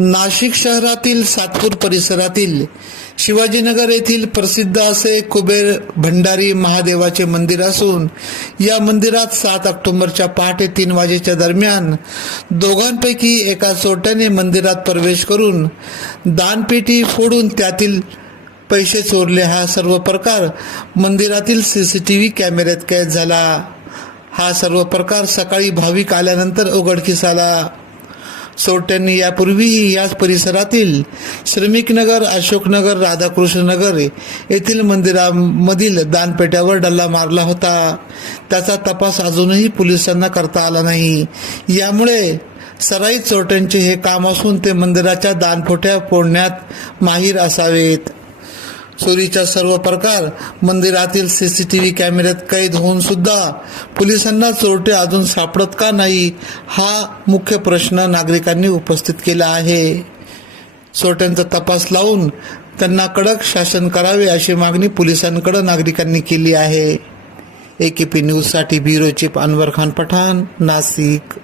नाशिक शहरातील सातपूर परिसरातील शिवाजीनगर येथील प्रसिद्ध असे कुबेर भंडारी महादेवाचे मंदिर असून या मंदिरात सात ऑक्टोबरच्या पहाटे तीन वाजेच्या दरम्यान दोघांपैकी एका चोरट्याने मंदिरात प्रवेश करून दानपेटी फोडून त्यातील पैसे चोरले. हा सर्व प्रकार मंदिरातील सी सी टी व्ही कॅमेऱ्यात कैद झाला. हा सर्व प्रकार सकाळी भाविक आल्यानंतर उघडकीस आला. चोरट्यांनी यापूर्वीही याच परिसरातील श्रमिकनगर अशोकनगर राधाकृष्णनगर येथील मंदिरामधील दानपेट्यावर डल्ला मारला होता. त्याचा तपास अजूनही पोलिसांना करता आला नाही. यामुळे सराईत चोरट्यांचे हे काम असून ते मंदिराच्या दानफोट्या फोडण्यात माहीर असावेत. चोरीचा सर्व प्रकार मंदिरातील सी सी टी व्ही कॅमेऱ्यात कैद होऊन सुद्धा पोलिसांना चोरटे अजून सापडत का नाही हा मुख्य प्रश्न नागरिकांनी उपस्थित केला आहे. चोरट्यांचा तपास लावून त्यांना कडक शासन करावे अशी मागणी पोलिसांकडे नागरिकांनी केली आहे. एकेपी न्यूजसाठी ब्युरो चीफ अनवर खान पठाण नाशिक.